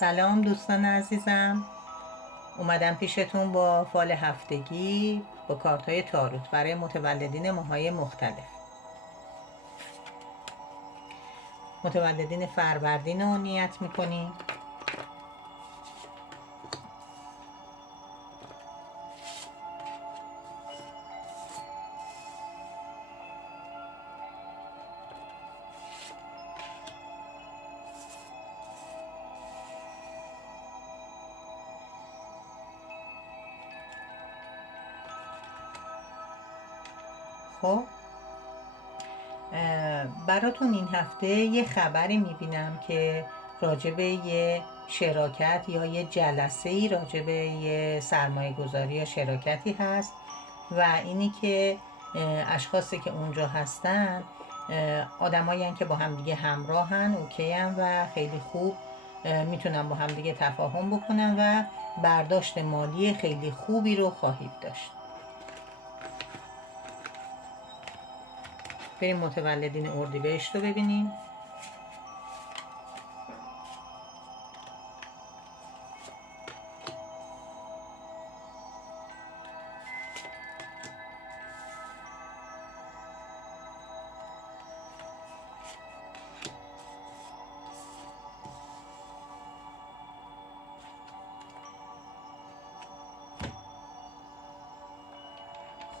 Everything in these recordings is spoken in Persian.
سلام دوستان عزیزم، اومدم پیشتون با فال هفتگی با کارت های تاروت برای متولدین ماهای مختلف. متولدین فروردین رو نیت میکنیم. خب براتون این هفته یه خبری میبینم که راجبه یه شراکت یا یه جلسه‌ای راجبه یه سرمایه گذاری یا شراکتی هست و اینی که اشخاصی که اونجا هستن آدمایی هستن که با همدیگه همراهن، اوکی هن و خیلی خوب میتونن با همدیگه تفاهم بکنن و برداشت مالی خیلی خوبی رو خواهید داشت. بریم متولدین اردیبهشت رو ببینیم.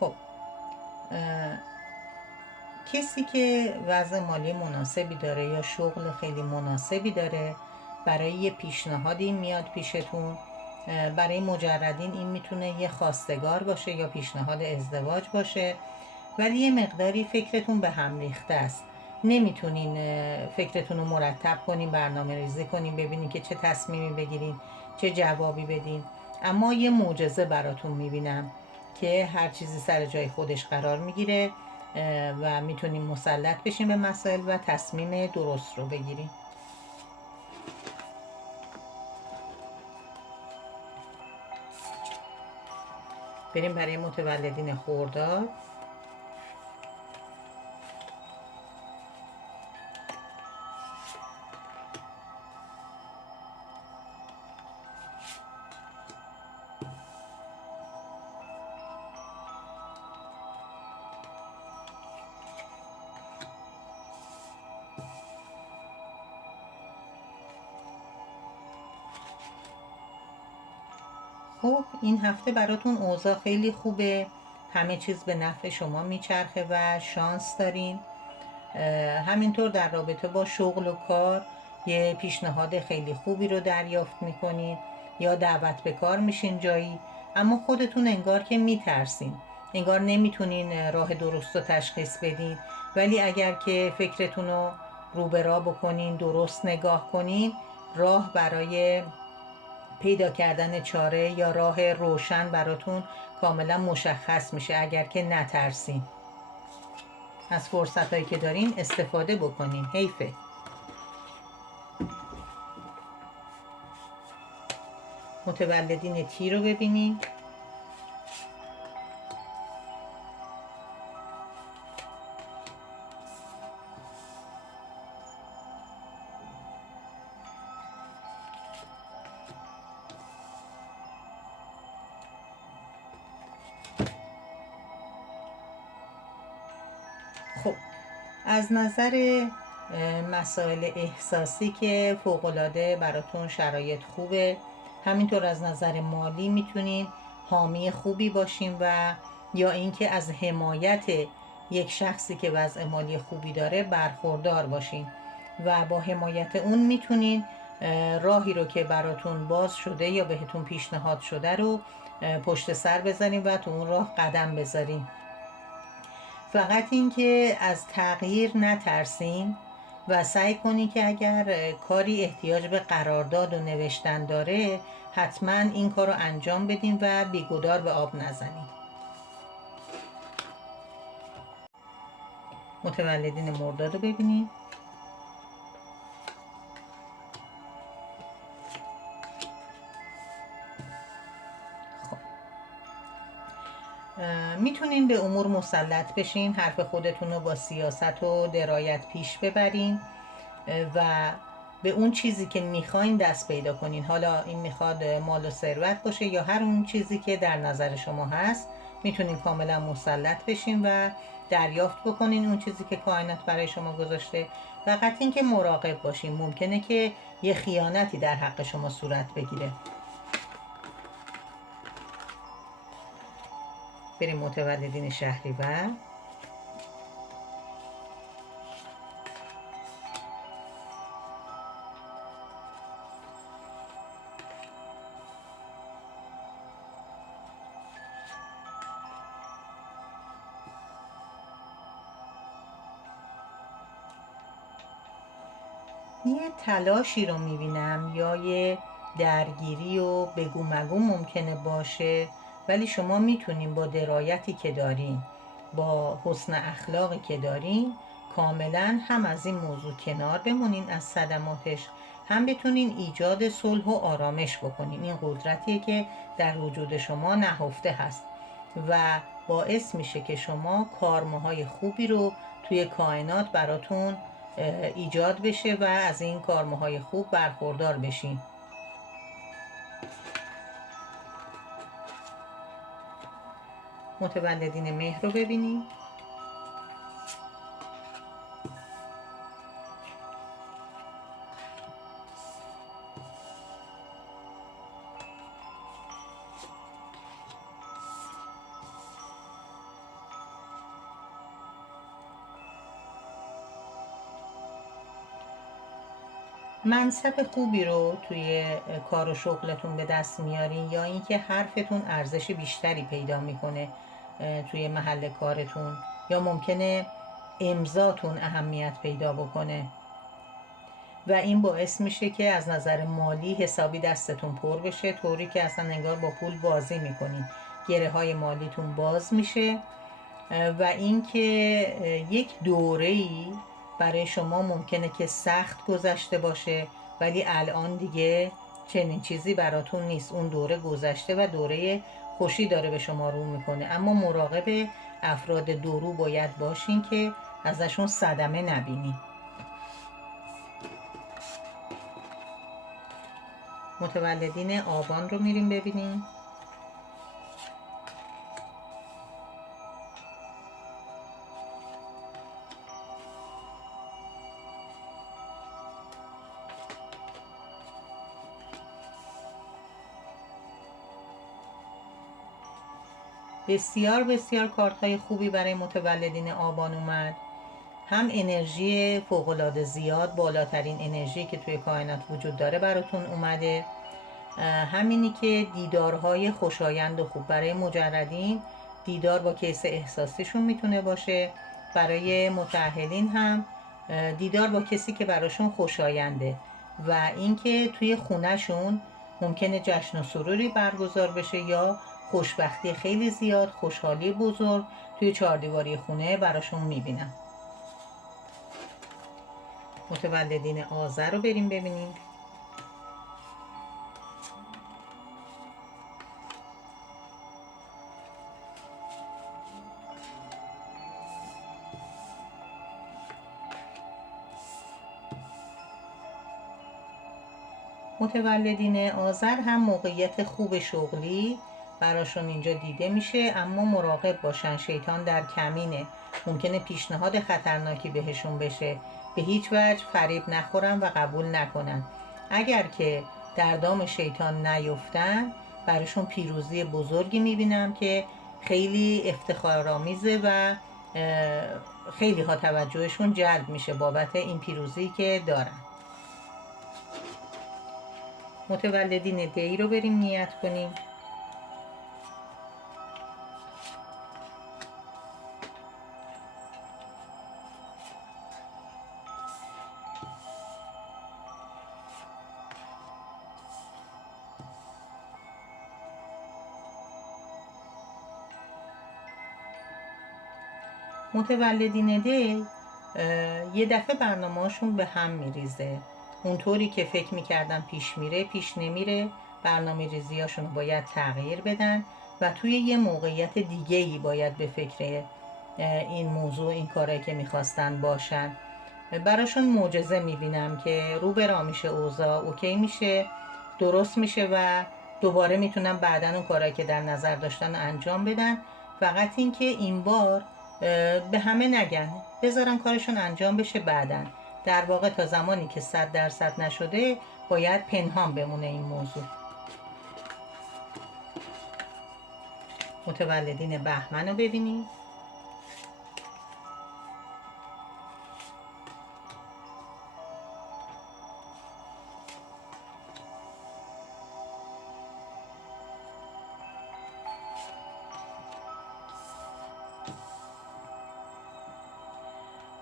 خب کسی که وضع مالی مناسبی داره یا شغل خیلی مناسبی داره برای یه پیشنهادی میاد پیشتون. برای مجردین این میتونه یه خواستگار باشه یا پیشنهاد ازدواج باشه، ولی یه مقداری فکرتون به هم ریخته است. نمیتونین فکرتون رو مرتب کنین، برنامه ریزی کنین، ببینین که چه تصمیمی بگیرین، چه جوابی بدین. اما یه معجزه براتون میبینم که هر چیزی سر جای خودش قرار میگیره و میتونیم مسلط بشیم به مسائل و تصمیم درست رو بگیریم. بریم برای متولدین خرداد. خب این هفته براتون اوضاع خیلی خوبه، همه چیز به نفع شما میچرخه و شانس دارین. همینطور در رابطه با شغل و کار یه پیشنهاد خیلی خوبی رو دریافت میکنین یا دعوت به کار میشین جایی، اما خودتون انگار که میترسین، انگار نمیتونین راه درست رو تشخیص بدین. ولی اگر که فکرتون رو رو به راه بکنین، درست نگاه کنین، راه برای پیدا کردن چاره یا راه روشن براتون کاملا مشخص میشه اگر که نترسین. از فرصت هایی که دارین استفاده بکنین، حیفه. متولدین تی رو ببینین. خب از نظر مسائل احساسی که فوق‌العاده براتون شرایط خوبه، همینطور از نظر مالی میتونین حامی خوبی باشین و یا اینکه از حمایت یک شخصی که وضع مالی خوبی داره برخوردار باشین و با حمایت اون میتونین راهی رو که براتون باز شده یا بهتون پیشنهاد شده رو پشت سر بذارین و تو اون راه قدم بذارین. فقط اینکه از تغییر نترسین و سعی کنین که اگر کاری احتیاج به قرارداد و نوشتن داره حتما این کار رو انجام بدین و بیگدار به آب نزنین. متولدین مرداد رو ببینین. میتونین به امور مسلط بشین، حرف خودتون رو با سیاست و درایت پیش ببرین و به اون چیزی که میخواین دست پیدا کنین. حالا این میخواد مال و ثروت باشه یا هر اون چیزی که در نظر شما هست، میتونین کاملا مسلط بشین و دریافت بکنین اون چیزی که کائنات برای شما گذاشته. فقط این که مراقب باشین، ممکنه که یه خیانتی در حق شما صورت بگیره. بریم متولدین شهریور. یه تلاشی رو میبینم یا یه درگیری و بگو مگو ممکنه باشه، ولی شما میتونین با درایتی که دارین، با حسن اخلاقی که دارین، کاملا هم از این موضوع کنار بمونین از صدماتش، هم بتونین ایجاد صلح و آرامش بکنین. این قدرتیه که در وجود شما نهفته هست و باعث میشه که شما کارماهای خوبی رو توی کائنات براتون ایجاد بشه و از این کارماهای خوب برخوردار بشین. متولدین مهر رو ببینید. منصب خوبی رو توی کار و شغلتون به دست میارین یا اینکه حرفتون ارزش بیشتری پیدا میکنه توی محل کارتون، یا ممکنه امضاتون اهمیت پیدا بکنه و این باعث میشه که از نظر مالی حسابی دستتون پر بشه، طوری که اصلا انگار با پول بازی میکنین، گره های مالیتون باز میشه. و اینکه یک دوره‌ای برای شما ممکنه که سخت گذشته باشه، ولی الان دیگه چنین چیزی براتون نیست. اون دوره گذشته و دوره خوشی داره به شما رو میکنه، اما مراقب افراد دورو باید باشین که ازشون صدمه نبینی. متولدین آبان رو میریم ببینیم. بسیار بسیار کارت های خوبی برای متولدین آبان اومد. هم انرژی فوق‌العاده زیاد، بالاترین انرژی که توی کائنات وجود داره براتون اومده. همینی که دیدارهای خوشایند و خوب برای مجردین، دیدار با کیس احساسیشون میتونه باشه. برای متأهلین هم دیدار با کسی که براشون خوشاینده و اینکه توی خونهشون ممکنه جشن و سروری برگزار بشه یا خوشبختی خیلی زیاد، خوشحالی بزرگ توی چهاردیواری خونه براشون میبینم. متولدین آذر رو بریم ببینیم. متولدین آذر هم موقعیت خوب شغلی براشون اینجا دیده میشه، اما مراقب باشن، شیطان در کمینه، ممکنه پیشنهاد خطرناکی بهشون بشه. به هیچ وجه فریب نخورن و قبول نکنن. اگر که در دام شیطان نیفتن، براشون پیروزی بزرگی میبینم که خیلی افتخارآمیزه و خیلی ها توجهشون جلب میشه بابت این پیروزی که دارن. متولدین دی رو بریم نیت کنیم. متولدین دی یه دفعه برنامه‌هاشون به هم میریزه، اونطوری که فکر میکردن پیش میره پیش نمیره. برنامه ریزیاشون رو باید تغییر بدن و توی یه موقعیت دیگه‌ای باید به فکر این موضوع، این کارهایی که میخواستن باشن. براشون معجزه میبینم که رو به راه میشه، اوضاع اوکی میشه، درست میشه و دوباره میتونن بعدن اون کارهایی که در نظر داشتن انجام بدن. فقط این که این بار به همه نگن، بذارن کارشون انجام بشه بعدن. در واقع تا زمانی که 100% نشده باید پنهان بمونه این موضوع. متولدین بهمن رو ببینید.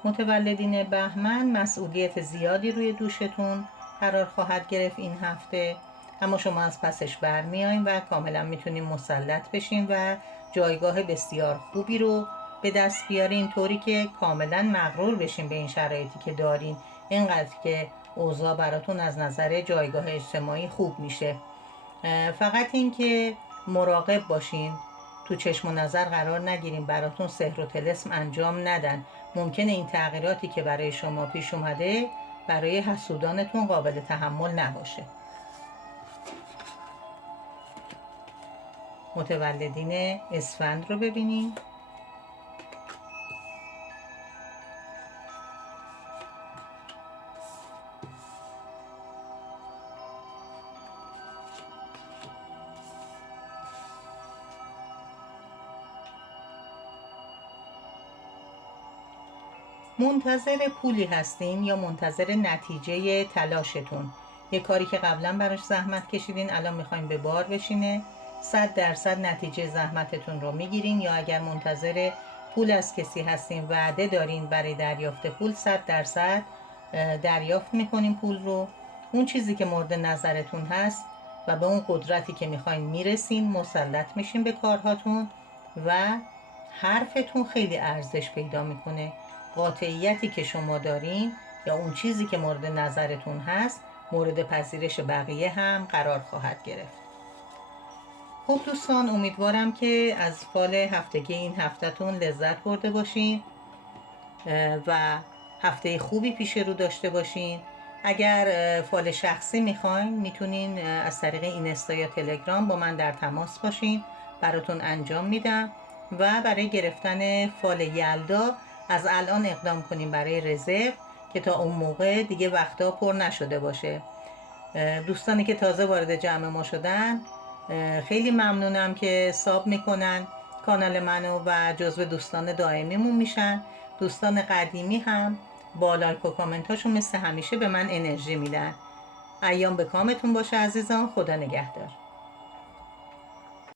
متولدین بهمن مسئولیت زیادی روی دوشتون قرار خواهد گرفت این هفته، اما شما از پسش برمیایین و کاملا میتونین مسلط بشین و جایگاه بسیار خوبی رو به دست بیارین، طوری که کاملا مغرور بشین به این شرایطی که دارین، اینقدر که اوضاع براتون از نظر جایگاه اجتماعی خوب میشه. فقط این که مراقب باشین، تو چشم و نظر قرار نگیرین، براتون سحر و طلسم انجام ندن. ممکنه این تغییراتی که برای شما پیش اومده برای حسودانتون قابل تحمل نباشه. متولدین اسفند رو ببینیم. منتظر پولی هستین یا منتظر نتیجه تلاشتون؟ یه کاری که قبلا براش زحمت کشیدین الان میخواین به بار بشینه، 100% نتیجه زحمتتون رو میگیرین. یا اگر منتظر پول از کسی هستین، وعده دارین برای دریافت پول، 100% دریافت میکنین پول رو. اون چیزی که مورد نظرتون هست و به اون قدرتی که میخواین میرسین، مسلط میشین به کارهاتون و حرفتون خیلی ارزش پیدا میکنه. قاطعیتی که شما دارین یا اون چیزی که مورد نظرتون هست مورد پذیرش بقیه هم قرار خواهد گرفت. خب دوستان، امیدوارم که از فال هفتگی این هفتهتون لذت برده باشین و هفته خوبی پیش رو داشته باشین. اگر فال شخصی میخواین میتونین از طریق اینستا یا تلگرام با من در تماس باشین، براتون انجام میدم. و برای گرفتن فال یلدا از الان اقدام کنیم برای رزرو که تا اون موقع دیگه وقتا پر نشده باشه. دوستانی که تازه وارد جمع ما شدن خیلی ممنونم که ساب میکنن کانال منو و جزو دوستان دائمیمون میشن. دوستان قدیمی هم با لایک و کامنت هاشون مثل همیشه به من انرژی میدن. ایام به کامتون باشه عزیزان. خدا نگهدار.